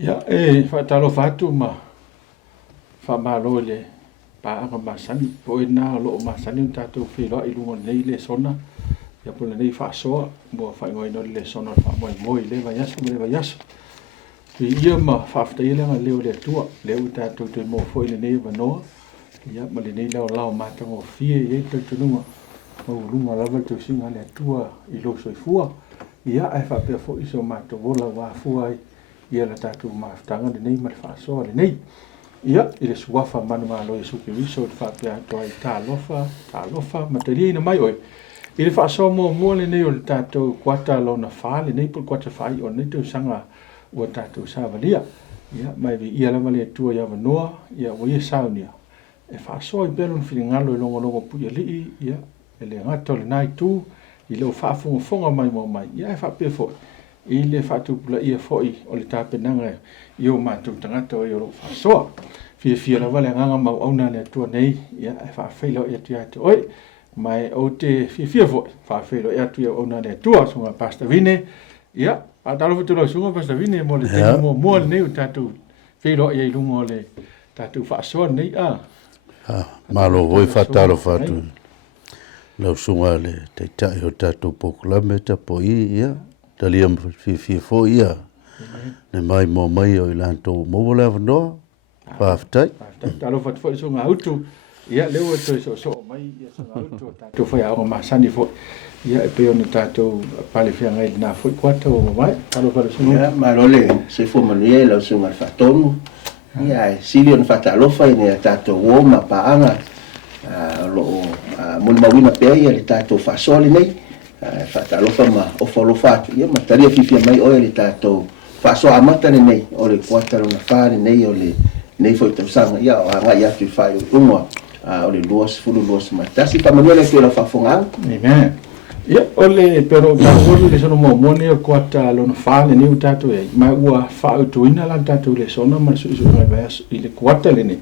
Ya whaatalo whātu ma whamalo le pāanga masani po e nā loo masani un tātou whiroa I lungo nei Lesona ia pula nei whaasoa mua whaingoa ino Lesona whamoe moi le vai aso me le vai aso tui ia ma whaaftailenga leo le tua leo tātou tui mō fo ile nei wanoa ia ma le nei lao lao mātango fie e tautununga mau lunga lava tui singa le tua I lo soifua ia ai whapea fo iso mātou wola wā fuai ia la tātou maaftanga le nei ma le whaasoa le nei. Ia, I le suafa manu malo e suki riso le whapea toa I tālofa, mataria ina mai oi. I le whaasoa mua le nei o le tātou kuata lona wha, le nei pul kuata whai o nei tau sanga ua tātou sāwalia. Ia, mai vi ia lama le tua ia wanoa, ia o ia saunia. E whaasoa I pēlon whiringalo I longo puia lii, ia, e le ngata le nai tū, I leo whaafonga mai mo mai, ia e whapea foi. I le whaatupula ia foi o le tāpenanga I o mātou tangata o I o whaasoa. Fia la wale nganga mau auna le atua nei, ia e whaafeilo ia tua atu oi, mai o te fia foi, whaafeilo ia tua auna le atua, sunga pasta vine, ia, a talo futuro sunga pasta vine, mo le tengo mua le nei o tātou feilo ia I lungo le tātou whaasoa nei, Malo voi whataro whatu. Lau sunga le te tai o tātou pokulame ta po ia, Taliam fia fo ia. Ne mai mo mai o ilanto mo vola vanoa. Whaftai. Talo fat fo so nga autu. Ia leo to so mai ia so autu tato foi a ma sani fo. Ia e pe ona tato pale fia ngai na foi kwata o mai. Talo fat so nga ma lole se fo manuel lo so ngal fatonu. Ia sili on fatalo fai ne tato wo ma paanga. Lo mo mawina pe ia le tato fa soli nei. Whaatalofa ma o whalofatu ia mataria fifia mai oe le tātou whaasoa amata nei o le kuataro na whare nei o le nei foi tausanga ia o hanga ia tui whai o ungoa o le fulu luas matasi pamanua le tue la whafonga Amen. Ia o le pero tāwori le sono mo mone o kuataro na whare nei o tātou e mai ua whaautuina lan tātou le sona ma su isu ngai vai I le kuata le nei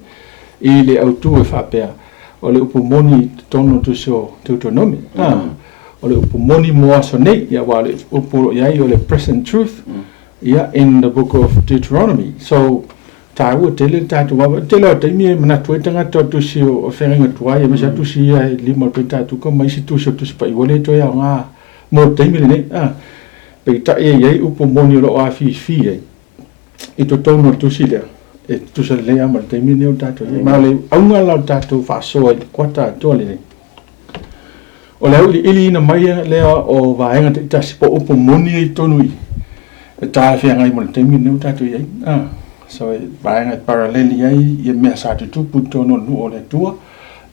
I le autu e whapea o le upu moni tono tu so Teuteronome o le upumoni moa so nei ia wale upu iai o le present truth ia in the book of Teuteronome so tāua tele tātou wawa tele o taimi e manatu e tangata o tusi o whenga tuai e mesa tusi ia e lima o tātou ka maisi tusi o tusi pa I wale toi au ngā mo taimi le nei pei ta e iai upumoni o lo a fi e I to tono tusi lea e tusa lea ma le taimi ne o tātou ia ma le aunga lau tātou whaasoa I kuata atua le nei O le au ili ina mai lea o vaenga te tasi po upo moni I tonu I. E tae whia ngai mo le teimi neu tātou iai. So e vaenga paraleli iai I mea sa te tupu tono nu o le tua.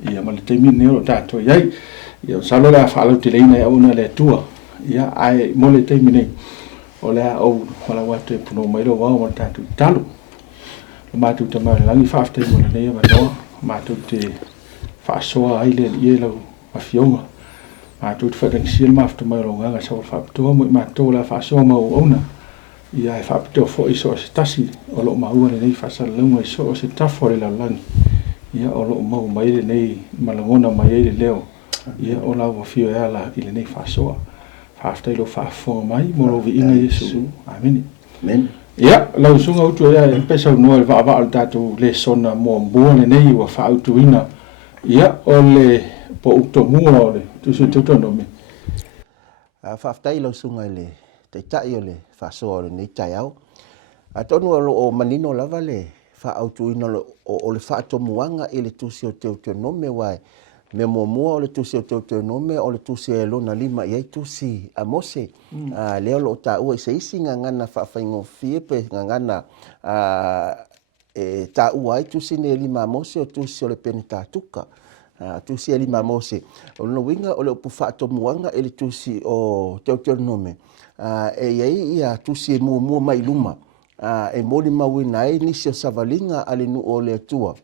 Ia mo le teimi neu tātou iai. Ia salo lea whaalau te leina au na le tua. Ia ai mo le teimi nei. O lea au whala watu e puno mailo wao mo tātou talo. Lo mātou te mai langi whaaftai mo le neia manoa. Mātou te whaasoa ai le ie lau mawhionga. Mātou te whatangi sia mafta mai ronga sa whapatoa mo I mātou la whaasoa mau auna. Ia e whapatoa fo I so o se tasi o loo maua le nei whasara launga I so o se tafo le laulangi. Ia o loo mau mai le nei malangona mai le leo. Ia o lau wafio e ala I le nei whaasoa. Whaftai lo whaafonga mai mo lo vi inga Yesu. Amen. Amen. Ia lau sunga utu ea e pesa unua le wha al tātou Lesona mo mbua le nei wa whaautu ina. Ia o le po ukto mua o le tusi Teuteronome. Whaftai lau sunga le te tai o le whaasoa o le nei tai au. Tonu o manino lava le whaautuina o le Faatomuaga I le tusi o Teuteronome wai. Me mua o le tusi o Teuteronome o le tusi e lona lima iai tusi a Mose. Leo lo ta ua I se isi ngangana whaafaingofie pe ngangana ta ua ai tusi ne lima a Mose o tusi o le pene tātuka. Tusi e lima Mose. O no winga o le upu Faatomuaga I le tusi o Teuteronome. E iai ia tusi e mua mai luma. E moli mawina ai nisi o savalinga ale nu o le atua.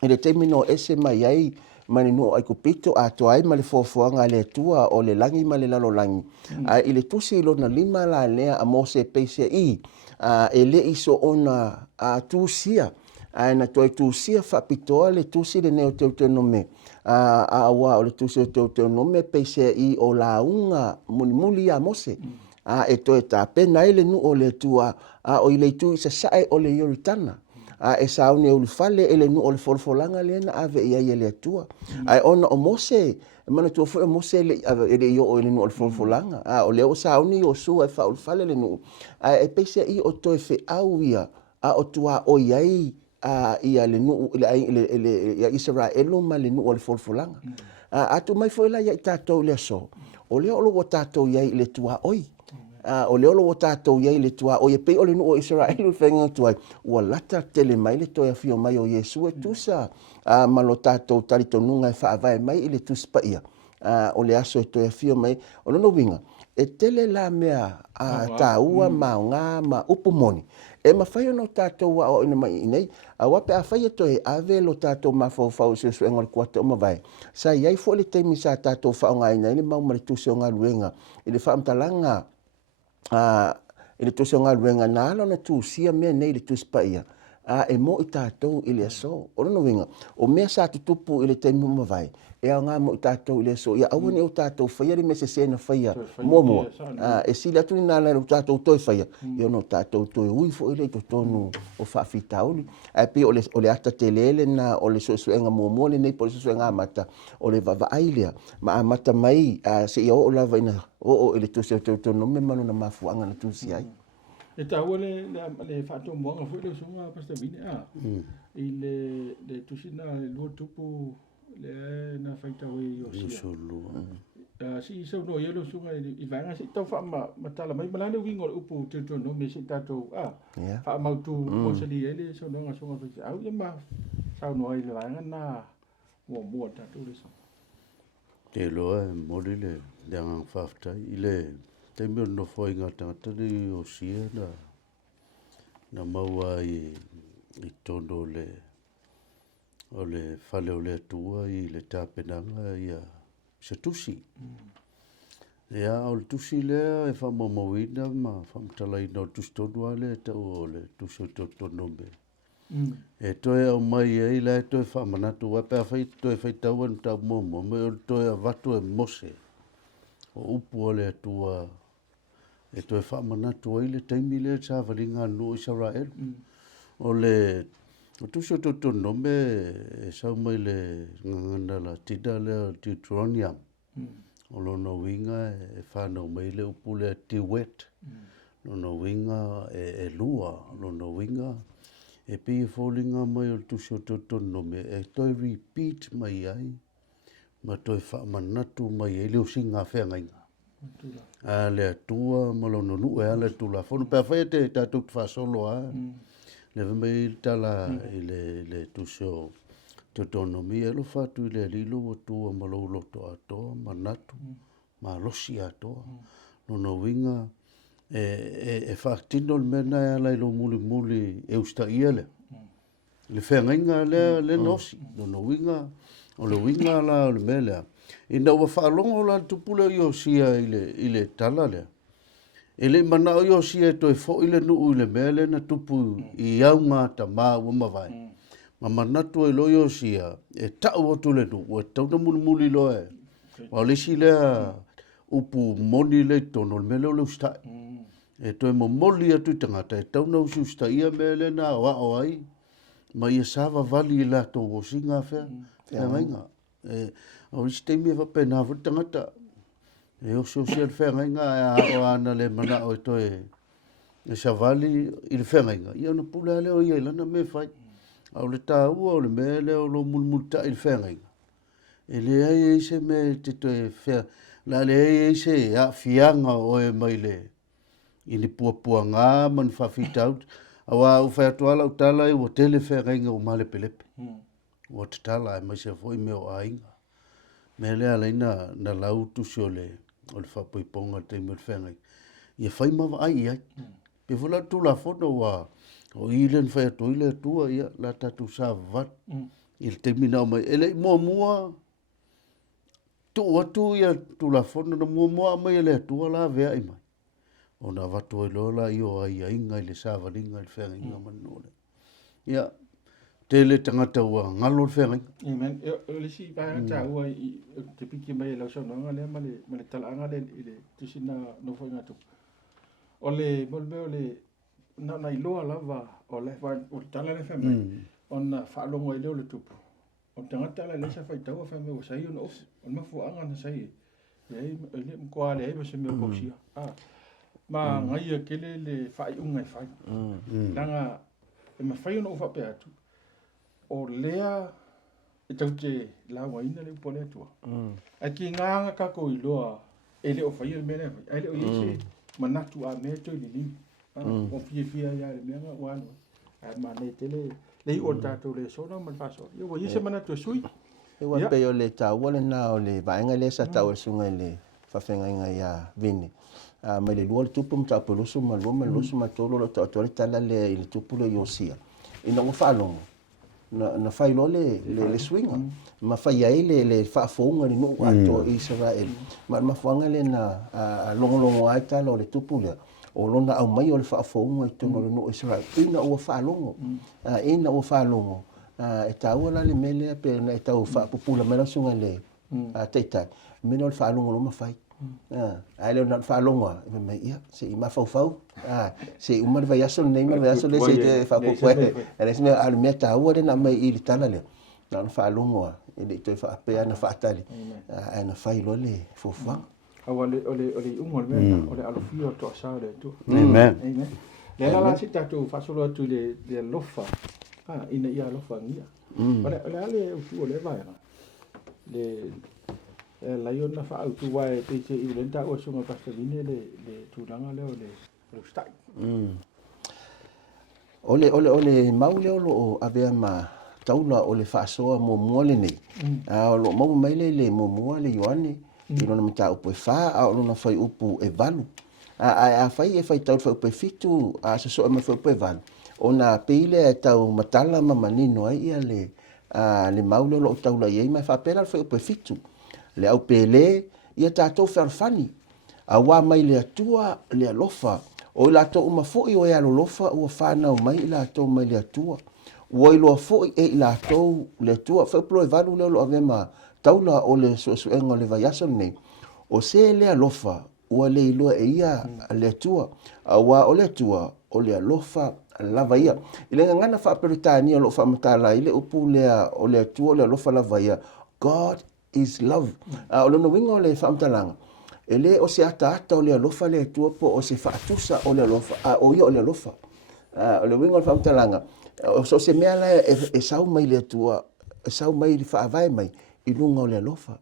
I le teimino ese mai ai mani nu o aikupito a to ai ma le fofoanga le atua o le langi ma le lalo langi. I le tusi I lona lima la lea a Mose peise I. E le iso ona tusia. Na toi tusia whapitoa le tusi le neo Teuteronome. Awa o le tusi o Teuteronome peise I o launga muli a Mose. e toe tapena i le nu o le tua o i le tu isa sae o le Ioritana e sauni e ulufale e le nu o le folfolanga le na ave ia ia le atua ai ona o Mose mana tua foi o Mose le ele io o le nu o le folfolanga o le o sauni o su e fa ulufale le nu e pese i o toe fe au ia o tua o iai ia le nu ia Israelo ma le nu o le folfolanga atu mai foi la ia tatou le so o le o lo tatou iai le tua oi o le olo o tātou iai le tua o ye pei o le nu o Israel whenga tuai ua lata tele mai le toia fio mai o Yesu e tusa ma lo tātou taritonunga e whaavai mai i le tuspa ia o le aso e toia fio mai o nono winga e tele la mea tāua maunga ma upumoni e mawhai ono tātou o ina mai inei a wape a whai e toi ave lo tātou mawhau se su engol kuata o mawai sa iai fo le teimi sa tātou whaonga ina ili mau mare tusi o ngā luenga i le whaamtalanga i le tusi o ngā ruenga nālo na tūsia mea nei le tuspa ia e mo i tātou i le aso o nono winga o mea sa tutupu i le teimu mawai e au ngā mo i tātou i le aso ia awane o tātou whaia li mese sena whaia mua e sila atu ni nāla o tātou toi whaia i ono tātou toi uifo i le to tonu o whaafitauli e pi o le ata te lele na o le suenga mua le nei po le suenga amata o le vava ailea ma amata mai se ia o lava ina o le tusi o Teuteronome manu na mafuanga na tusi ai e tau le Faatomuaga foi le sunga pastavine i le tusina le lua tupu le na faitau e Iosia si so no yelo sunga i vanga si tau fa ma tala mai malane wingo upu Teuteronome si tatou fa mautu mo sali ele so no nga sunga fa au ma sa no ai le vanga na mo tatou le so te loa mori le leanga whaftai i le te mea no whai ngā tangata o sia na maua i tono o le whale o le atua i le tāpenanga i a se tusi. Ia o le tusi lea e whamamawina ma whamtalaina o tusi tonu ale tau o le tusi o Teuteronome. E toe au mai e ila e toe whamanatu wape a whai toe whai tau anu tau momo me o toe a watu e Mose o upu o le atua e toe whamanatu o ile taimi le sa wharinga no Israel o le o tusi o Teuteronome e sau mai le ngangana la tida le Teuteronome o lono winga e whanau mai le upu le tiwet lono winga e lua lono winga e pi fallinga mai o tusi o Teuteronome e toi repeat mai ai ma toi whamanatu mai ai leo singa whengainga a le atua malono nu e ale tula fono pe fa te tatu fa solo le mai tala le tusi o Teuteronome e lo fatu le lilo o tua malolo to ato manatu ma losi ato no winga e whaktino mena ala ilo muli e usta iele. Le whengainga le nosi, no winga, o le winga la o le melea. I na ua whaalongo la tupule i o sia i le tala lea. E le mana o i sia to e fo i le nuu i le mele na tupu i aunga ta maa ua mawai. Ma manatu e lo i o sia e tau o tu le nuu, e tau na muli lo e. O le si lea upu moni le tono le mele o le ustai. E toi mo moli atu tangata e tau na ususta ia mele na o ai ma ia sava vali i lato o singa fea whengainga e o istemi e wapena fu tangata e o social whengainga e o ana le mana o toi e sa vali i le whengainga ia na pula leo ia ilana me fai au le tāua o le mele o lo mulmulta i le whengainga e le ai se me te toi whea la le ai se a fianga o e mai le ini pua ngā man whawhitau. Awa u whaiatuala u tala i o tele whengainga o male pelepe. O te tala e mai se foi me o ainga. Me lea leina na lau tusi o le whapoiponga te me whengai. Ia whai mawa ai. Pe whala tu la whono wa o ilen whaiatu ile atua ia la tatu sa vat. Il te mina o mai. Ele mua tu atu ia tu la whono na mua mai ele atua la vea i mai. Ona watu e lola i o ai inga i le sāwaringa i le whengainga manole. Ia, tele tangata ua ngalo le whengainga. Amen. O le si tā ua i te piki mai e lau saunanga lea ma le talaanga le i le tusina no whainga tupu. ole na iloa lava ole o tala le feme ona whaalongo i leo le tupu o tangata la lesa whaitaua feme o sai ona ofu o mafuanga na sai le mkoa le eba se mea kausia ma ngai kele le whai unga i whai langa e ma whai ona ufa pe atu o lea e tau te lawa ina le upole atua a ki nganga kako i loa e le o whai le mene ai le o yese manatu a mea toi li limi o fia ya le mea wano ma ne tele le o tatou le sona man faso yo yese manatu sui e wa pe o le tau le na o le vaenga le sa tau sunga le whawhenga ia vini mai le lua le tupu mta pelusu ma lua ma lusu ma tolo lo tau tala le il tupu le yosia ina ngo whalongo na whai lo le swinga ma whai ai le whaafonga ni nuu ato Israel ma whanga le na longolongo ai tala o le tupu le o lona au mai o le whaafonga i tono le nuu Israel ina ua whalongo ina ua whalongo e tau ala le mele pe na e tau whaapupula mena sunga le teitai mena o le whaalongo lo ma whai ai le na whaalonga e mai ia se i mawhau se i umar vai aso nei mar vai aso le se te whaapupue e se mea ale mea tau ale na mai i li tala le na whaalonga e le toi whaapea na whaatali ai na whai lo le fufa ole umar mea ole alofio to asare tu Amen. Le la si tatu fasolo tu le lofa ina ia lofa ngia ole ale u ole vai le la yona fa au tu wai te i lenta o sunga pastelini le tulanga le stai ole maule o avea ma taula ole fa soa mo mole nei lo mo mai le mo le yoani i lona mata upu e fa o lona fai upu e valu a fai tau fai upu e fitu a so ma fai upu e valu ona peile e tau matala ma manino ai ia le maule lo taula iei mai fa pera fai upu e fitu le au pele ia tatou farfani a wa mai le atua le alofa o la to uma foi o ia lofa o fana o mai la to mai le atua o lo foi e la to le atua fa pro valu le lo avema taula o le so engo le vaiaso nei o se le alofa o le ilo e ia le atua a wa o le atua o le alofa lava ia ile ngana fa peritani lo fa matala ile upu le o le atua le alofa lava ia God is love o lo no wingo le fa matalanga ele o se ata o le alofa le atua po o se fa atusa o le alofa o ia o le alofa o le wingo le fa matalanga o so se mea la e sau mai le atua sau mai li fa vai mai i lunga o le alofa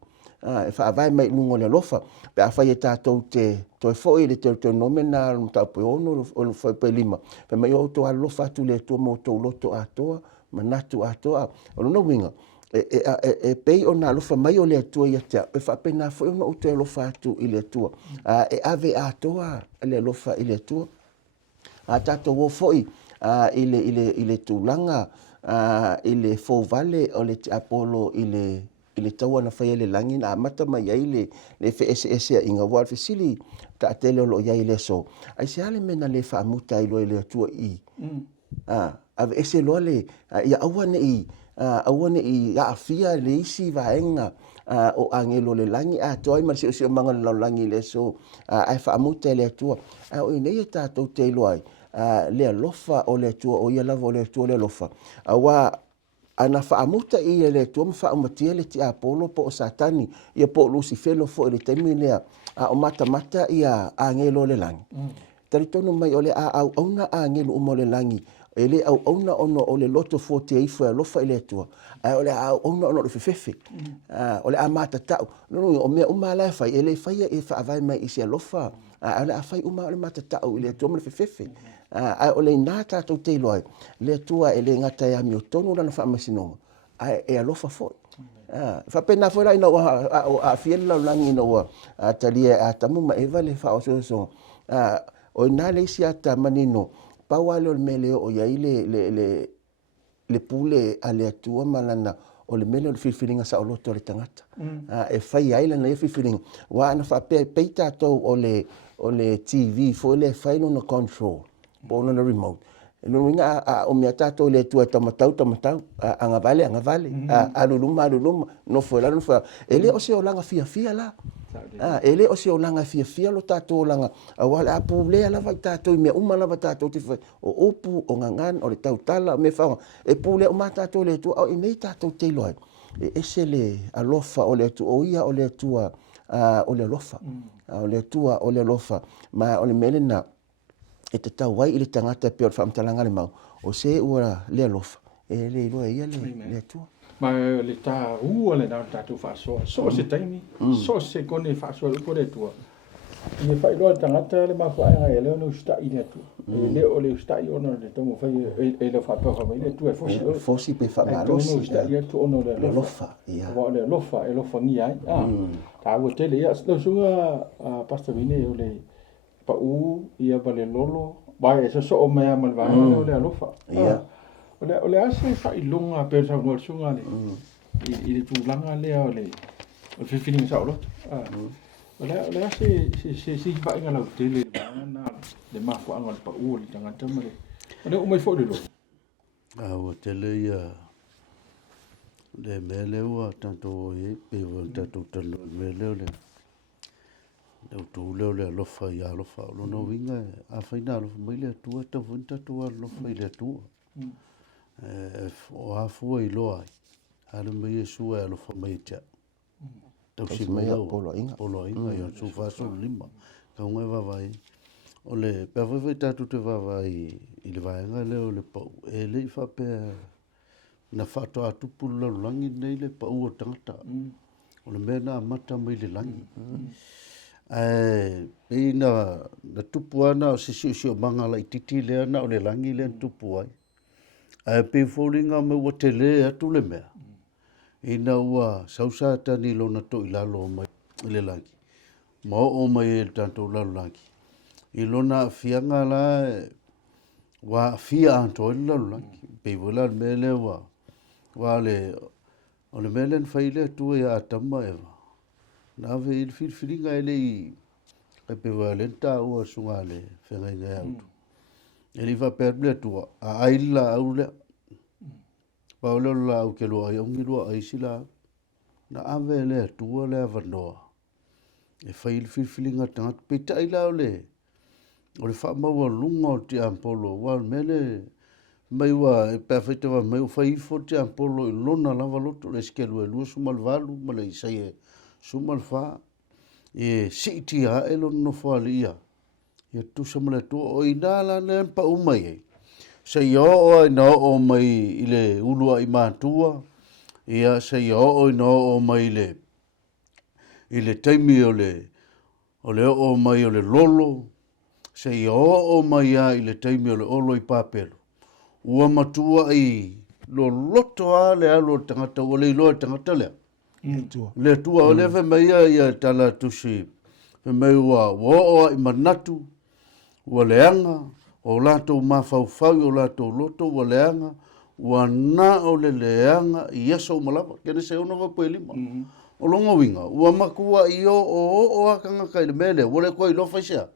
e fa vai mai lunga o le alofa pe a fai e tatou te toi foi le Teuteronome na ta po ono o foi pe lima pe mai o to alofa tu le to mo to loto atoa manatu atoa o no winga e pei ona alofa mai o le atua ia te e fa pena foi ona o te alofa tu i le atua e ave atoa le alofa i le atua a tatou o foi ile tulanga ile fo vale o le apolo ile taua na fai le langi na mata mai ai le FSS inga wa fisili ta tele lo ya ile so ai se ale mena le fa muta ilo ile tua i ave ese lo le ya awane i ya afia le isi vaenga o angelo le langi toi ma se manga lo langi le so ai fa muta le tua o nei ta to te lo ai le alofa o le tua o ia lava o le tua le alofa awa ana whaamuta i le tua mwhaamutia le ti Apollo po o Satani ia po Lucifelo fo i le temi lea o mata ia angelo le langi taritono mai o le au auna angelo umo le langi e le au auna ono o le loto 48 fo alofa i le tua o le au auna ono le fefefe o le amata tau o mea umala e fai e le fai e whaavai mai i se alofa o le a fai uma o le mata tau i le tua mo le fefefe o le nā tātou te iloai, le tua e le ngata e ami o tonu rana wha amasinonga, e alofa foi. Whapena foi rai nau a fiel lau langi nau a talia a tamu ma eva le wha o so. O nā le isi ata manino, paua le o le mele o iai le pule a le atua malana o le mele o le whiwhiringa sa o loto le tangata. E whai aila na e whiwhiringa. Wa ana whapea peita tau o le TV, foi le whaino na control. Bona na remote. No winga o mea tatou le tua tamatau anga vale aluluma no foi la no foi ele o se o langa fia la ele o se olanga fia lo tatou langa wala apu le ala vai tatou me uma lava tatou te o opu o ngangan o le tautala me fa e pu le uma tatou le tu o nei tatou te loi e se le alofa o le tu o ia o le tua o le lofa o le tua o le lofa ma o le melena e te tau wai i le tangata pe o le whaamtalanga le mau o se ua le alofa e le iloa ia le tua ma le ta ua le nau tatou whaasoa so se taimi so se kone whaasoa upo le tua i e whai loa tangata le mawhaenga e leo no ustai le tua e leo le ustai ona le tomo whai e leo whaapauha mai le tua e fosi pe whaamalosi e ustai e tu ono le lofa wa le lofa e lofa ngi ai ta ua tele ia lo sunga pasta vine o le pa u ia vale lolo vai e so o mea malvai o le alofa o le ase whai lunga pe sa ngol sunga le i le tūlanga lea o le whiwhiringa sa o loto o le ase se vai ngala o tele le mafu anga le pa u le tangata mare o le umai fo le lo o tele ia le mele ua tanto e pe o tanto tano mele o le tu leo le alofa ia alofa lo no winga a faina alofa mai le tua ta vunta tua alofa i le tua o a fua i loa ale mai e sua alofa mai tia tau si mai au polo inga ia su faso lima ka unga vavai o le pe vai tatu te vavai i le vaenga leo le pau e le fa pe na fato atu pula langi nei le pau o tangata o le mena mata mai le langi ina na tupu ana o si o manga la ititi le ana o le langi le tupu ai pe folinga me o te le atu le mea ina ua sausa tani lo na to ilalo mai le langi ma o mai e tanto lalo langi i lona fianga la wa fia anto le lalo langi pe vola mele wa le o le mele faile tu ya atama eva na ve il filinga ele e pe valenta o sunga le fenga ia auto ele va perble tu a aila aule paulo la o que lo ai un lo ai sila na ave le tu le vando e fa il filinga tant pe taila ole o le fa ma lungo ti ampolo wal mele mai wa e perfecto va mai fa il fo ti ampolo lona lava loto le skelu e lu sumal valu ma le sai sumal fa e sitia e lo no falia e tu samale tu o inala ne pa umai se yo o no o mai ile ulua i matua ia se yo o no o mai ile taimi o mai o le lolo se yo o mai ia ile taimi o le olo i papelo ua matua i lo loto ale alo tangata o le lo tangata le tua o le fe mai ia tala tusi fe mai wo i manatu ua leanga o lato mafau o lato loto ua leanga ua na o le leanga i aso malava kene se ono po lima o longa winga ua makua i o akanga kai le mele o le koi lo faisia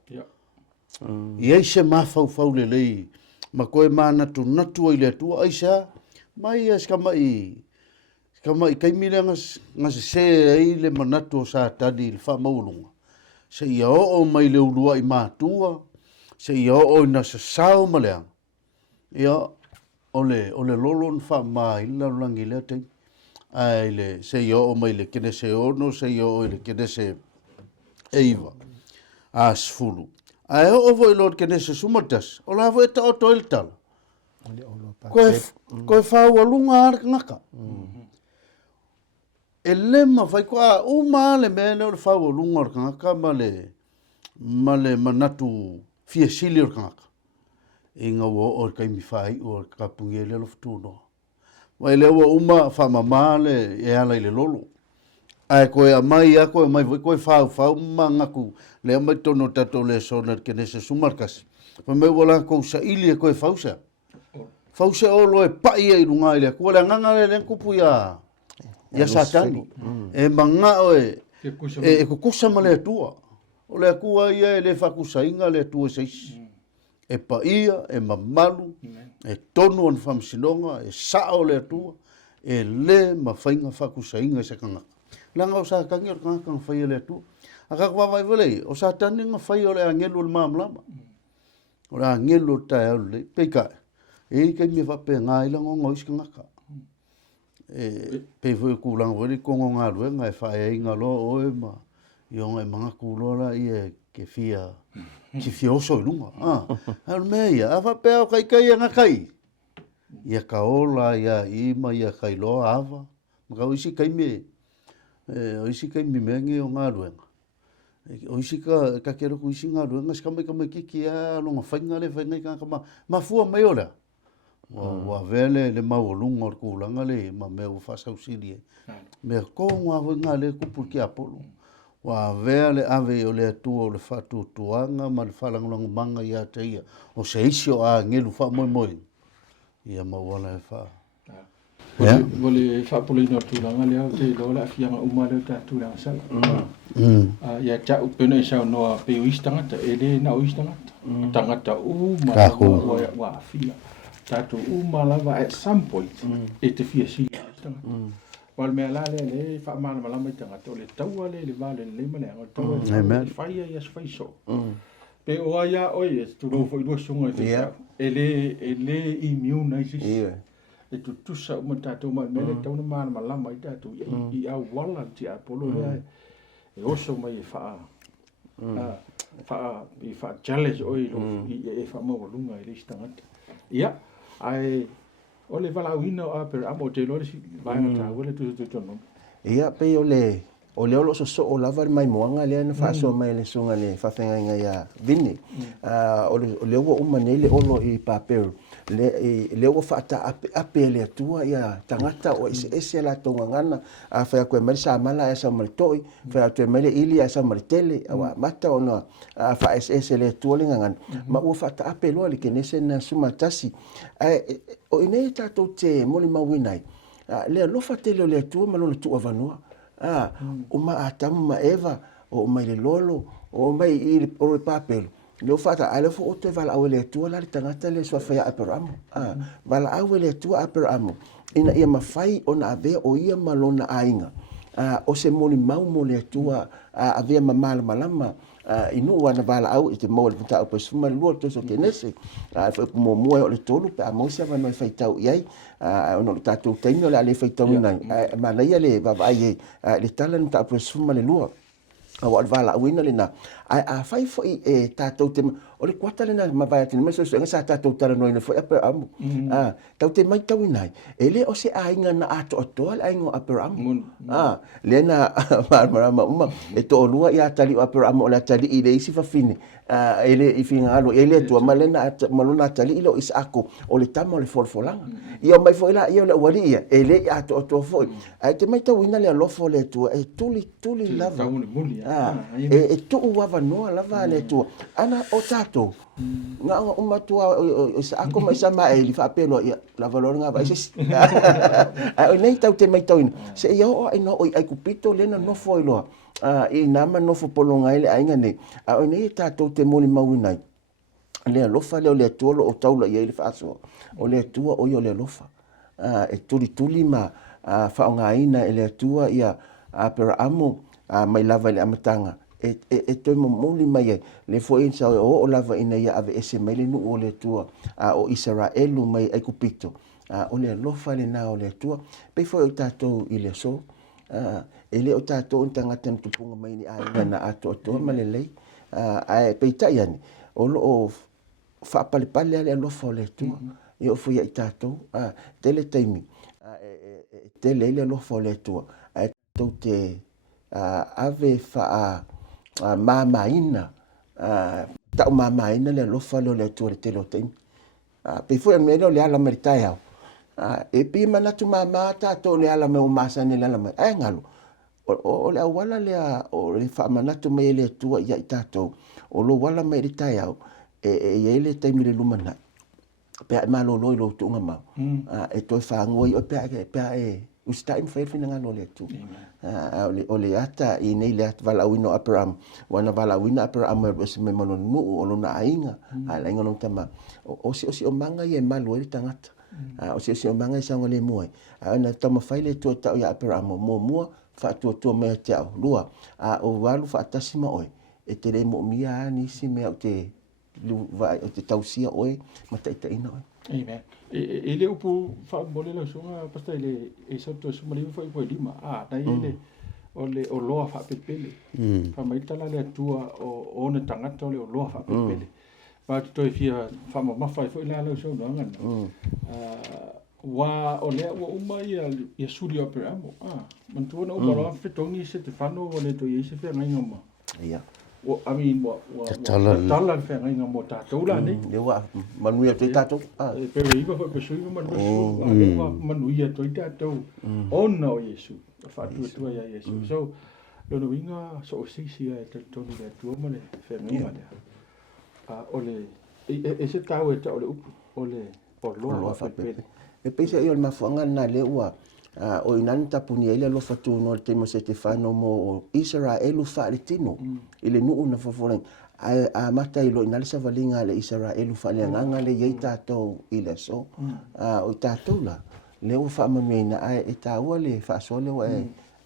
ia se mafau le lei makoe manatu natu i le tua aisa mai ska mai kai mile ngas se ai le manatu o sa tadi le fa maulunga se ia o mai le ulua i matua se ia o na sa sao malea ia ole lolon fa mai la langi le te ai le se ia o mai le kene se ono se ia o le kene se eiva as fulu ai o voi lord kene se sumatas o la voi ta o toiltal ko fa walunga ar ngaka elema fai kwa uma le mele o fa walunga ar ngaka male manatu fia sili o ngaka inga wo o kai mi fai o ka pungele lo futuno wa le wo uma fa mamale e ala ile lolo ai ko e mai voi ko fa mangaku le mai tono tato le sona ke nese sumarkas pa me wola ko sa ili ko fausa o lo e pai e lunga ile ko le nganga le kupu ya satani e manga o e ko kusa male tua o le kua ia le fakusa inga le tua seis e paia e mamalu e tonu on famsinonga e sao le tua e le mafainga fakusa inga se kanga langa o sa kangi o kanga fai le tua Aka kwa mai vale, o sa tani nga whai o le angelu le mamlama. O le angelu tai au le, peika. E kai me whape ngā ila ngonga iska ngaka. Pei fwe kūlanga wale kongo ngā rue, ngai whae ai ngā loa oe ma. I o ngai mga kūlola i e ke fia, ki fia oso i lunga. Alu mea ia, a whape au kai kai a ngakai. Ia ka ola, ia ima, ia kai loa ava. Maka o isi kai me, o isi kai me mengi o ngā ruenga. O isi ka kero ku isi ngā ruenga, skamai kamai kiki a longa whainga le whainga i ka ma fua mai ora. Wa vele le maulunga o kūlanga le ma mea u whasau siri e. Mea ko ngā huinga le kupul ki apolo. Wa vele ave o le atua o le whatu tuanga ma le whalangalanga manga i a te ia. O se isi o a ngelu wha moi moi. Ia mauana e wha. Vole whapulina o tūranga leo te lola a fianga umare o ta tūranga sala. Ia ta upena i sao noa pe o istangata, e le na o istangata. Tangata ma wa fia. Tatu umalawa at some point e te fia sila istangata. Wal mea la le whaamana malama i tangata o le taua le vale le manea o taua le whaia i as whaiso. Pe o aia oi e tu rofo i lua sunga i whikau. E le immune isis. E tu tusa uma tātou mai mele tauna mana malama i tātou i au wala ti apolo lea e oso mai e wha challenge oi e wha mawalunga i leisi tangata. Ia, ai o le wala uina o apere amo te lori si vaenga tā wale tu Teuteronome. Ia, pe o le olo so o lava mai moanga lea na whaasoa mai le sunga le whawhenga inga ia vini. O le ua umane le olo i paperu. Le ua whaata ape le atua ia tangata o ese la tonga ngana. Whea koe mari sa mala e sa maritoi. Whea koe mari ili e sa maritele. Awa mata o na wha ese le atua le ngana. Ma ua whaata ape loa li kenese na sumatasi. O inei tātou te moli mawinai. Le alofa te leo le atua malona tua vanua. O ma atamu ma eva o mai le lolo o mai i o le papelo le fata ale fo o te vala awele tua la tangata le so fa aperamo vala awele tua aperamo ina ia mafai ona ave o ia malona ainga o se moli mau mole tua ave mamala malama inu wana vala au i te mo le ta o pesuma lo to so kenese fa mo mo o le tolu pe mo se va no fa tau iai ono tatu teino le ale fa tau nai ma la ia le va vai le talan ta pesuma le lo o vala wina le na fai fo e tatu te o le kwata le na ma vai te meso so nga tatu tala no ina fo aper am tau te mai tau nai ele o se ainga na ato ato al ainga aper am le na ma uma e to lua ia tali aper am o la tali ile isi fa fini ele i finga alo ele to malena malona tali ilo is ako o le tamo le folfolanga ia mai fo ila ia le wali ia ele ato ato fo ai te mai tau ina le lofo le to e tuli lava e tu wava no lava le to ana o tato nga uma tua sa ako mai sa mai li fa pelo ia lava lo nga vai se ai nei tau te mai tau ina se ia o ai no ai kupito lena no foi lo i nama no fo polonga ile ainga nei a nei tato te moli mawinai le lofa le tuolo o taula ia le faso o le tua o yo le lofa e tuli ma fa nga ina le tua ia per amo mai lava le amatanga e to moli mai le fo in sa o lava ina ia ave ese mai le nu o le tua o Israelu mai ai kupito o le lofa le na o le tua pe fo tato ile so ele o tato tangata tupunga mai ni ai na ato malelei ai peita yani o lo fa pale le lo fo le tu io fui ai tato tele taimi tele le lo fo le tu ai to te ave fa mama ina ta mama ina le lo fo le tu le tele taimi pe fu me le ala merita ya e pi mana tu mama tato le ala me o masa ne le ala ai ngalo o le wala le o le fa manatu me le tua ia tato o lo wala me le tai au e le tai mi le lumana pe ma lo tu ngama e to fa ngoi o pe e usta in fa fina ngalo le tu o le ata i nei le vala wino apram wana vala wino apram e se me mano nu o lo na ainga ala inga no tama o si o manga ye malo le tangata o si o manga sa ngole moe ana tama fa le tu ta ya apram mo whaatua mea te au. Lua, o walu whaatasi ma oe, e te rei mo mia nisi mea o te tausia oe, ma ta ina oe. Amen. Ele upu whaamole lau sunga, pasta ele e sautu sumariwa whai poe lima. Na ele o loa whaapepele. Whamaitala le atua o ona tangata ole o loa whaapepele. Pātutoi fia whamamawhai whai la lau sau nangana. Wa o lea ua uma ia suri o pere amo. Mantua uma loa whitongi se te whano o le to i eise whea ngai ngama. Ia. I mean, tala whea ngai ngama o tātou la nei. Lewa, manuia toi tātou. Pero iwa whai pesui ma manuia manuia toi tātou. Ona o Yesu. Whaatua tua ia Yesu. So, lono winga so o sisi e te tonu le tua ma le whea ngai ngama. Ole, e se tau e ta ole upu. Ole, o loa whapepele. E peisa i o le mafuanga na le ua o inani tapuni ele lo fatu no te mo se te fano mo Israelu fa le tino ile nuu na fofoleng a mata ilo inali sa valinga le Israelu fa le nganga le ye tato ile so o tato la le o fa mamena a e taua le fa sole wa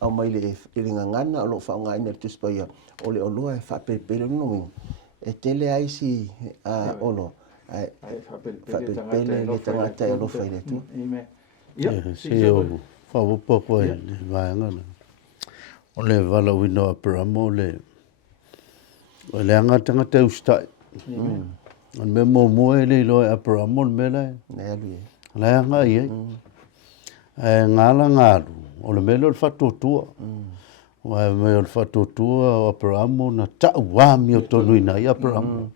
au mai le nganga lo fa nga ina tu spaya o le olo e fa pepele no e tele ai si olo ai fa pepele le tangata e lo fa ile tu Amen. Whaopo koe le vaengana. O le wala wino a paramo le anga te ustai. An me mo e le loe a paramo le mele. Le anga i e. E ngala ngaru. O le mele o le whatotua. O e me o le whatotua o a paramo na tau wami o tonu ina i a paramo.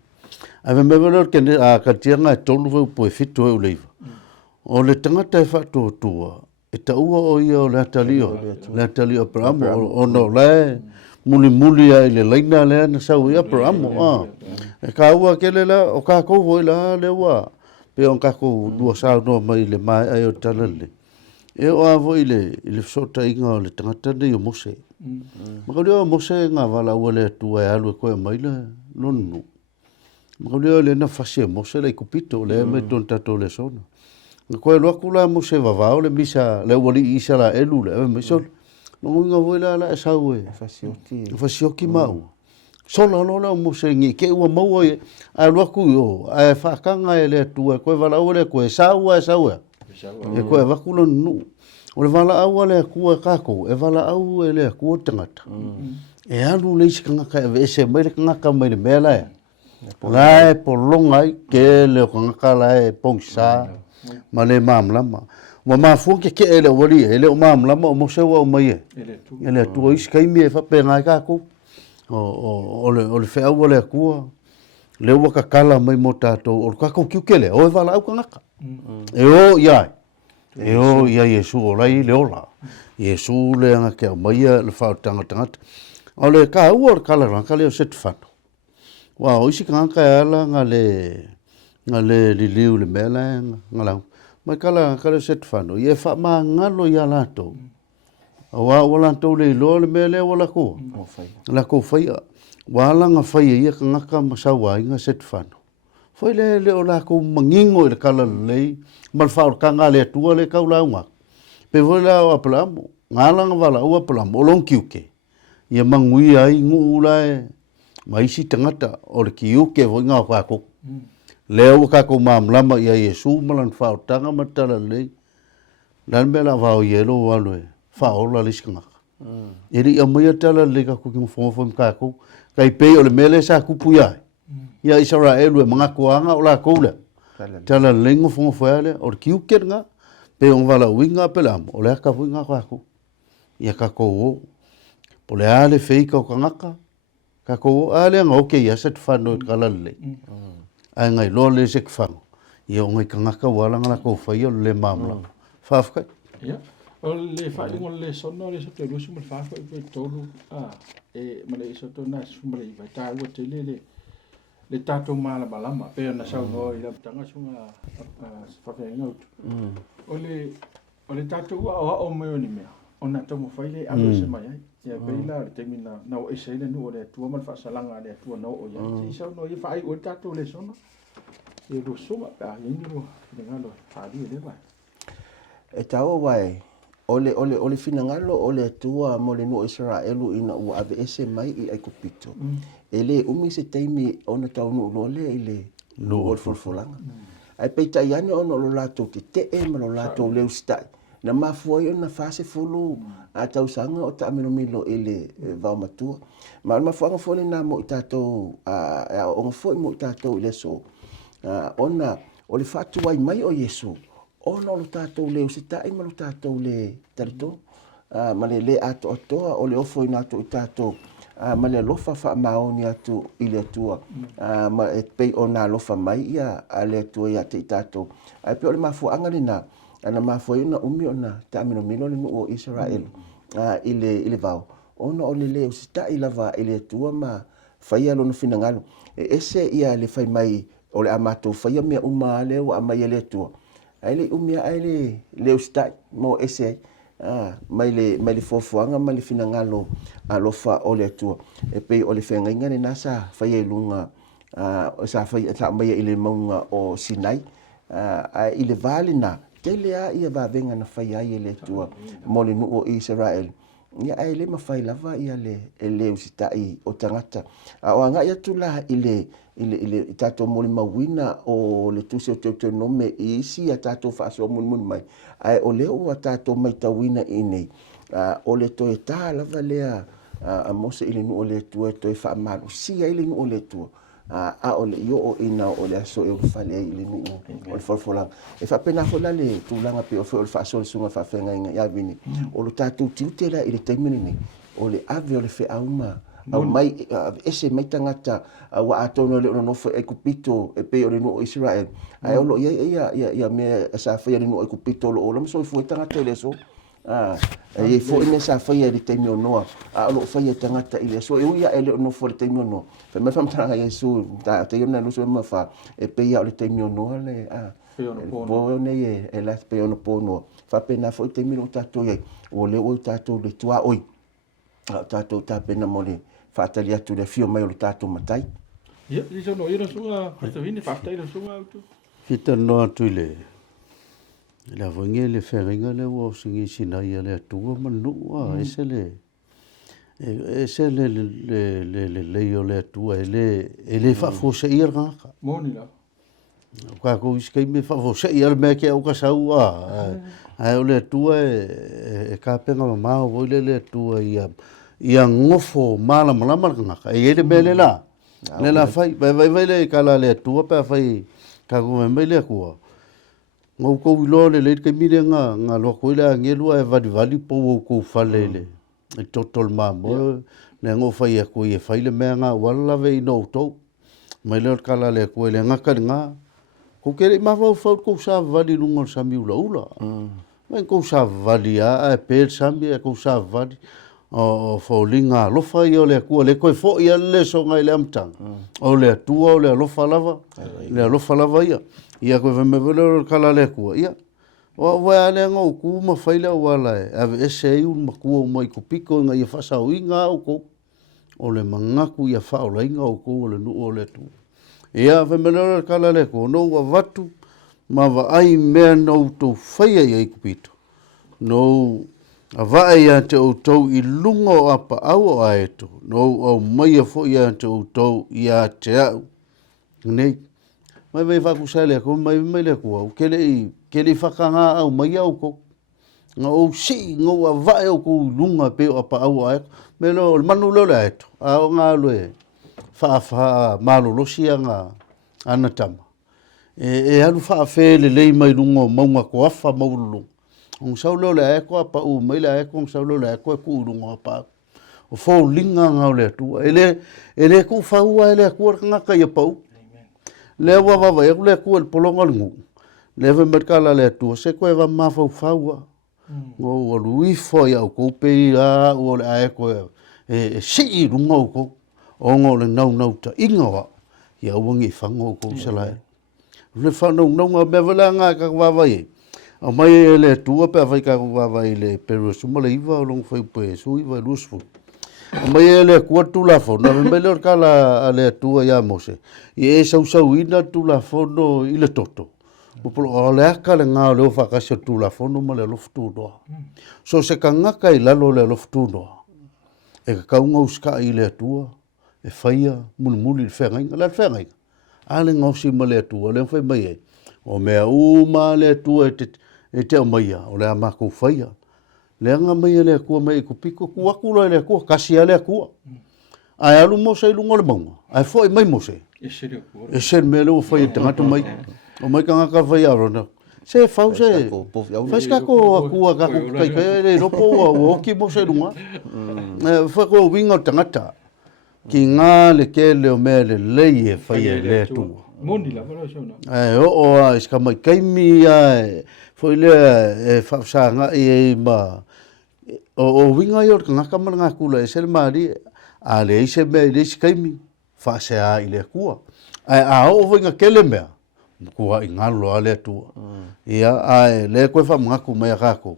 A me mele o kene a katianga e tolu vau po e fitu e u leiva. O le tangata e whatotua. E taua o ia o le atalio paramo o no le muli ai le laina le na sau ia paramo e ka ua kele la o ka ko voi la le ua pe on ka ko dua sa no mai le mai ai o talale e o a voi le sota inga le tangata nei o mose ma ko le mose nga vala ua le tua e alu ko mai le nonu ma ko le na fase mose le kupito le me ton tato le sona ko lo kula mo se va le misa le wali isa la elu le me sol no nga voila la sa we fasioki mau solo lo mo se ngi ke wa mo a lo ku yo a fa kanga ele tu ko va la ole ko sa wa e ko va ku no nu o le vala au le ku ka ko e vala au ele ku tangata e alu le sikanga ka ve se mai kanga ka mai le mela la po longa ke le kanga la e pongsa ma le mamlama wa mafu ke ele wali ele o mamlama o mose wa mai ele tu is kai me fa pe ngai ka ko o le fe au le ku le wa ka kala mai mota to o ka ko kele o va la au ka e o ya Yesu o lai le ola Yesu le nga ke mai le fa tanga o le ka u o kala ran ka le set fa wa o isi ka ala ngale liu le mela ngala mai kala set fano ye fa ma ngalo ya lato wa wala to le lo le mele wala ko la ko fai wala nga fai ye ka ngaka masawa inga set fano foi le ola ko mangingo le kala le mal fa ka ngale tu le ka ula nga pe vola o plamo ngala nga wala o plamo long kiuke ye mangui ai ngula mai si tangata o le kiuke vo nga fa ko leo ka ko mamlama ia Yesu malan fa tanga matala le dan bela va o yelo walwe fa ola liskanga eri amoya tala le ka ku fo ka ko kai pe o le mele sa ku puya ia Israel e manga kuanga ola ko le tala lengo fo ale o kiu kenga pe on vala winga pelam o le ka winga ko ia ka ko po le ale feika ko ngaka ka ko ale nga okay ya set fa no kala le ai ngai lo le se kfang ia ngai kanga ka wala ngala ko fa yo le mamla fa fa ya o le fa le sono le so te lu sum fa fa pe tolu e male so to na sum le va ta wo te le tato mala balama pe na sa no ila tanga sunga fa fe ngot o le tato wa o me ni me ona to mo fa le a se mai ya beila termina na o ese le no le tua mal fa salanga le tua no o ya si sa no i fa o tato le sono e lo suma pa ni no ngalo fa di le ba e tau wai ole finangalo ole tua mo le no Israelu ina ua ave ese mai I ai kupito. Ele umi se taimi ona taunu lole ile lo fulfulanga. Ai peita iane ona lo lato te ma lo lato le ustai. Na mafua yo na fase fulu a tausanga o ta milo ele va matua. Ma mafua fole na mo tato a o fo mo tato ile so. Ona ole fatu ai mai o Yesu. Ona lo tato le ustai ma lo tato le tarito. Ma le ato atoa o le ofo ina to tato. Ma le lofa fa maoni atu ile atua. Ma e pei ona lofa mai ia ale atua ia te tato. Ai pe ole mafua anga na ana mafua ina umi ona ta milo le no Israel. Ile vao. Ona ole le usita ilava ile atua ma faia lo no finangalo. Ese ia le fai mai ole amato faia me uma le o ama ile atua. Ai le umi ai le usita mo ese mai le fofuanga mai le finangalo alofa ole atua e pe ole fenga ni nasa faia lunga sa faia sa mai ile maunga o Sinai ile vale na telea ia va venga na faia ile atua mo le no Israel ia ai le mafai lava ia le usitai o tangata o anga ia tula ile tato mo le mawina o le tusi o Teuteronome isi a tato faso mun mai ai o le o tato mai tawina inei o le toe ta lava lea a mose ile no le tua toe fa malu si ile no le tua o le yo o ina o le so e fale ile no o fola e fa pena fola le tulanga pe o fa so sunga fa fenga ia vini o le tato tiutela ile temini o le ave o le fe auma au mai ese mai tangata wa atono le no fo e kupito e pe o le no Israel ai o lo ia me sa fa le no e kupito lo so fo tangata le so e fo ina sa fa ia le temio no lo fa ia tangata ile so e ia ele no fo le temio no fe me fam tanga Yesu ta te na no so ma fa e pe ia le temio no le po ne e la pe ono pono fa pena fo temio ta to ye o le o ta to le tua oi tato ta pena mole fatali atu le fio mai o tato matai ia iso no ira sunga hasta vini fatai le sunga auto Fita no atu le la vonge le feringa le wo singi sinai le atu manu ese le yo le atu ele fa fo se ir ga moni la ka ko iskai me fa fo se ir me ke o ka sa ai o le atu e ka penga ma o le atu ia ngofo mala nga e ele bele la fai vai le kala le tua pa fai ka go me le ko ngo ko lo le ke mire nga lo ko le ngelu e vali po ko falele e total mambo le ngo fai ko e fai le me nga wala ve no to mai le kala le ko le nga ka nga ko ke ma fa ko sa vali lungo sa mi ula mai ko sa vali a pe sa mi ko sa vali o faulinga lofa i o le kua le koe fo ia le so ngai le amtang o le tua o le lofa lava ia koe veme vele kala le kua ia o wa le ngo ku ma faile wala ave ese i un makua mai ku piko nga ia fasa winga o ko o le mangaku ia fa o inga o ko le nu o le tu ia veme le kala le ko no wa vatu ma va ai me no to faia ia ku pito no a vai a te outou I lungo apa au a eto. No au mai a fo ia te outou ia te au. Nei. Mai vai whakusale ako, mai le kua. Kele whakanga au mai au ko. Nga o si ngau a vai au ko lunga pe apa au a eto. Me lo manu leo le eto. A o ngā loe. Wha malo losia ngā anatama. E alu wha whele lei mai lungo maunga ko afa maulunga. On saulo le ko pa u mai le ko saulo le ko ku lunga pa o fo linga nga le tu ele ku fa u ele ku nga ka ya pau le wa le ku el polonga ngu le ve merkala le tu se ko va ma fa u o lui fo ya ko pe a o le ko si lunga ko o ngo le nau ta inga wa ya wangi fango ko sala le fa no nga me vela nga ka va vai a mai le tua pe vai ka va vai le pero sumo le iva long foi pe su iva lusfu a mai le kuatu la fo na me le kala le tua ya mose e sau ina tu la fo no ile toto Upolo o le aka le ngā leo whakasio tū la whono ma le alofu tūnoa. So se ka ngaka i lalo le alofu tūnoa. E ka kaunga uska i le atua, e whaia muli le whengainga, le whengainga. A le ngausi ma le atua, le whai mai e. O mea uma le atua e te o maia, o le amako whaia. Le anga maia le akua mai ko piko, kuakula le akua, kasia le akua. Ai alu mo se lungo le maunga, ai fo mai mo se. E se me le o whai tangata mai. O mai ka ngaka whai arona. Se fau se. Whaska ko akua ka kai kai le ropo o ki mo se lunga. Wha ko winga tangata. Ki ngā le ke le o mea le lei e whai e le tua. Moni la wala sona. O a iska mai kaimi ai. Foi le e whausanga e ma. O winga i o ka ngaka mana ngā kula e se le maari. A le ise mea i le isi kaimi. Whaase a i le kua. A o winga kele mea. Kua i ngalo a le atua. Ia ai le koe whamungaku mai a kako.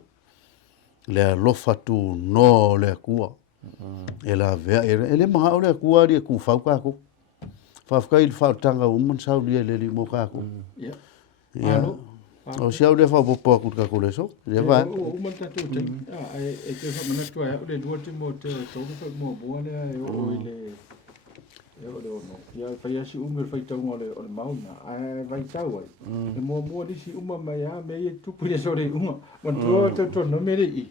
Le alofa tu no le kua. E la vea e le maha o le kua ri e ku whau kako. Whawhkai i whautanga uman sau lia le li mo kako. Ia. O siau le whaupopo aku kako le so. Ia vai. Uman tatu te. E te whamanatua e le dua te mo te tōruka mo bua lea e o i le... E o le ono. Ia whai asi umir whai taunga o le mauna. Ai vai tau ai. E mua disi uma mai a me e tupu le sore unga. Mantua Teuteronome le i.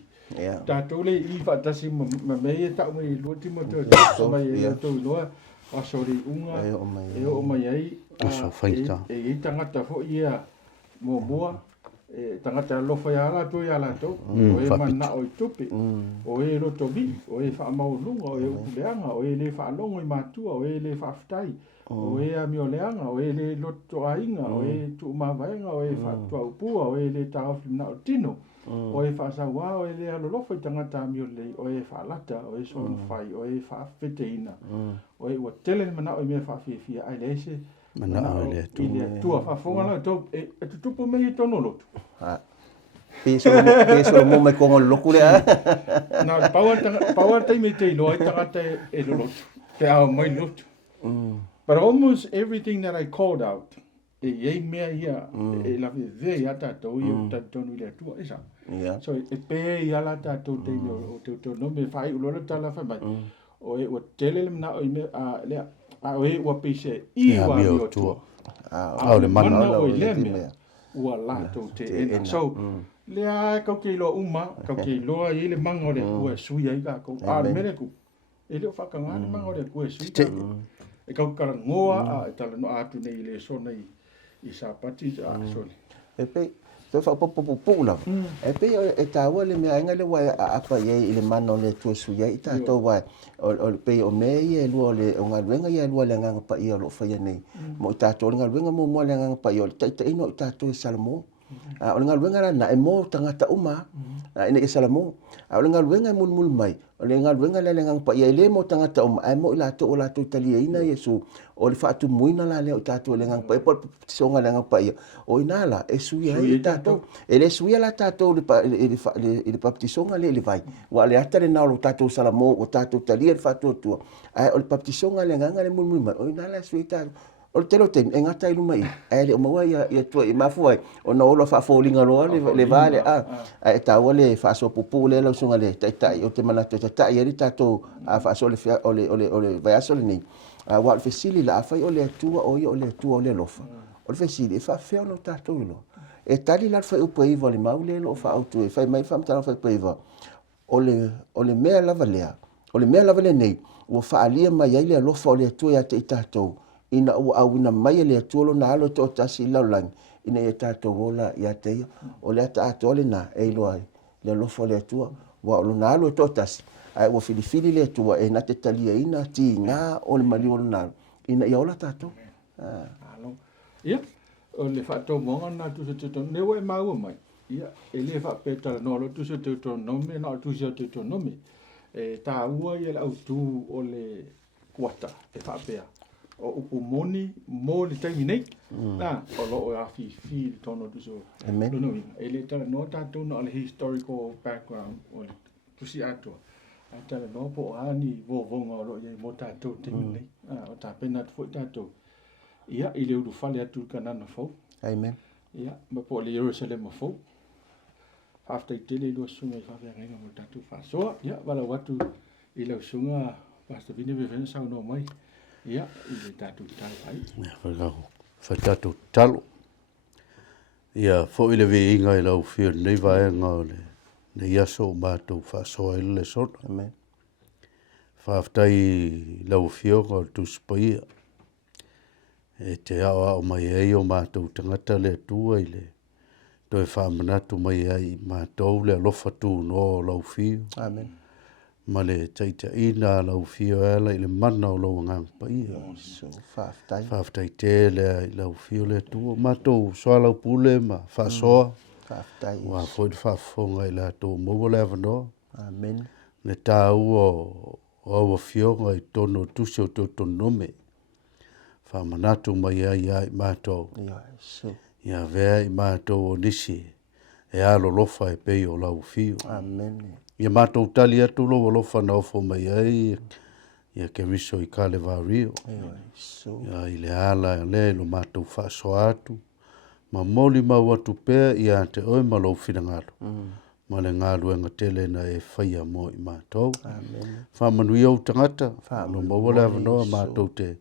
Tātou le i whaatasi ma me e tau mai lua ti mo tō mai e tau loa. A sore unga. E o mai ai. E i tangata fo ia mo mua. Tangata lofa ia la to ia la to. O e mana o i tupi. O e roto vi. O e wha maulunga. O e ukuleanga. O e le wha longo i matua. O e le wha aftai. O e a mioleanga. O e le loto ainga. O e tu mawaianga. O e wha tua upua. O e le taofi na o tino. O e wha sawa. O e le alolofa i tangata a miolei. O e wha lata. O e son whai. O e wha feteina. O e ua tele mana o i mea wha fia. Ai leise. Mana o le atua. I le atua. Wha fonga la tau. E tutupu mei e tono lotu. Peso mo mai kongo loku lea. Na paua taimi te iloa i tangata e lolotu. Te ao mai lotu. But almost everything that I called out, e iei mea ia, e lawe vea i a tātou i o tātonu i le atua, e sa. So e pē i ala tātou teimi o Teuteronome, whai ulora tala whai mai. O e ua tele le mana o i mea, o e ua pise i wa mi o tua. Au le mana o i le mea. Ua lātou te ena. So, lea kau ke iloa uma, kau ke iloa i le manga o le kua sui ai kako. A le mere ku. E leo whakanga le manga o le kua sui kako. E kau karangoa, e tala no atu nei le sona i sapati a soli. E pei, toi whapopopopo lau. E pei e tāua le mea inga le wai a apa iei i le mana o le tua sui ai. I tātou wai, o pei o mea i e lua le, o ngā ruenga i e lua le nganga pa i a lo whaia nei. Mo i tātou le ngā ruenga mo mua le nganga pa i o le taita ino i tātou e salamo. O le ngā ruenga rana e mō tangata uma, ina e salamo. O le ngā ruenga e mulmul mai. O le ngā ruenga le nganga pa i e le mō tangata uma, e mō i lātou o lātou tali e ina Yesu. O le whaatu muina la leo i tātou le nganga pa i, po tisonga le nganga pa i. O i nāla, e sui ai i tātou. E le sui ala tātou i le papitisonga le vai. Wa le ata le nao tātou salamo, o tātou tali e le whaatu atua. O le papitisonga le nganga le mulmul mai. O i nāla e sui tātou. O le telo ten, e ngata ilu mai. E le o maua i atua i mafua e. O na olo whaafolinga roa le vale. E tāua le whaaso pupu le lau sunga le taitai. O te manatu taitai e ri tātou whaaso le vaiaso le nei. Wa le fesili la awhai o le atua o ia o le atua o le lofa. O le fesili e whaafeo no tātou ilo. E tali la whai upa iwa le mau le lo whaautu e whai mai whamtana whai upa iwa. O le mea lava lea. O le mea lava le nei. Ua whaalia mai ai le lofa o le atua ia te i tātou. Ina ua awina mai le tuolo na alo to tasi laulang ina e tātou wola i ateia o le ata atole na e loai le lofo le atua wa o na alo to tasi ai ua filifili le atua e na te talia ina ti ngā o le mali o na ina i ola tātou. Ia, o le Faatomuaga na tusa Teuteronome, ne ua e maua mai. Ia, e le whaapetala no alo tusa Teuteronome, na o tusa Teuteronome. E tā ua i le autu o le kuata e whaapea. O upu moni mo le taimi nei o lo o afi fi tono tu so no e le tala no tātou no le historical background o le tusi atua a tala no po ani vovonga o lo ia mo tātou taimi nei o tā pena tu foi tātou ia i le uru fale atu kanana fau amen Ia, ma po le Jerusalem ma fo. After tele lo sunga fa fa ngai mo tatu fa. So, ia wala watu I lo sunga pastor vini be ven sa no mai. Ia, I le tatu tal pai. Ia, whakatu talo. Ia, fo I le vi inga I lau whio nei vaenga o le iaso mātou whasoa I le sona. Amen. Whaftai lau whio ko tuspaia. E te awa o mai ei o mātou tangata le tua I le. Toi whamanatu mai ai mātou le alofa tū no lau whio. Amen. Ma le taita ina lau whio ala I le mana o lau ngang paia. So whaftai. Whaftai te le ai lau whio le tua. Mātou soa lau pule ma whasoa. Whaftai. Wa foi whafonga I la tō mogo le avanoa. Amen. Le tāu o awa whionga I tono tusi o Teuteronome. Whamanatu mai ai mātou. Ia, so. Ia vea I mātou o nisi. E alo lofa e pei o lau whio. Amen. Ia mātou tali atu lo lofa na ofo mai ai. Ia ke riso I kale vario. Ia, so. Ia I le ala le lo mātou whaasoa atu. Ma moli mau atu pēr ia te oi ma lau whirangaru. Ma le ngālu e ngatele na e whaia mo I mātou. Amen. Whamanui au tangata. Whamanui No mawale mole avanoa mātou te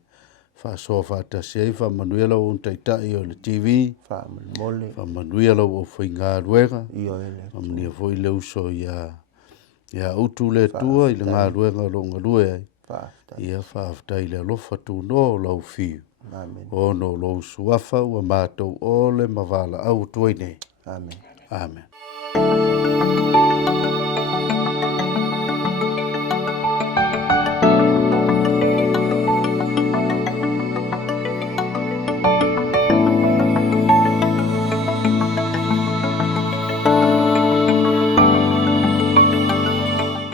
whaasoa whaatasi ei. Whamanui alau o taitai o le TV. Whamanui mole. Whamanui alau o whai ngāruenga. Ia ele. Whamania foi le uso ia utu le tua I le ngāruenga lo ngarue ai. Whaftai. Ia whaaftai le alofa tu no lau whiu. Amen. Ono lo suafa ua mātou ole mavala au tuaine. Amen. Amen.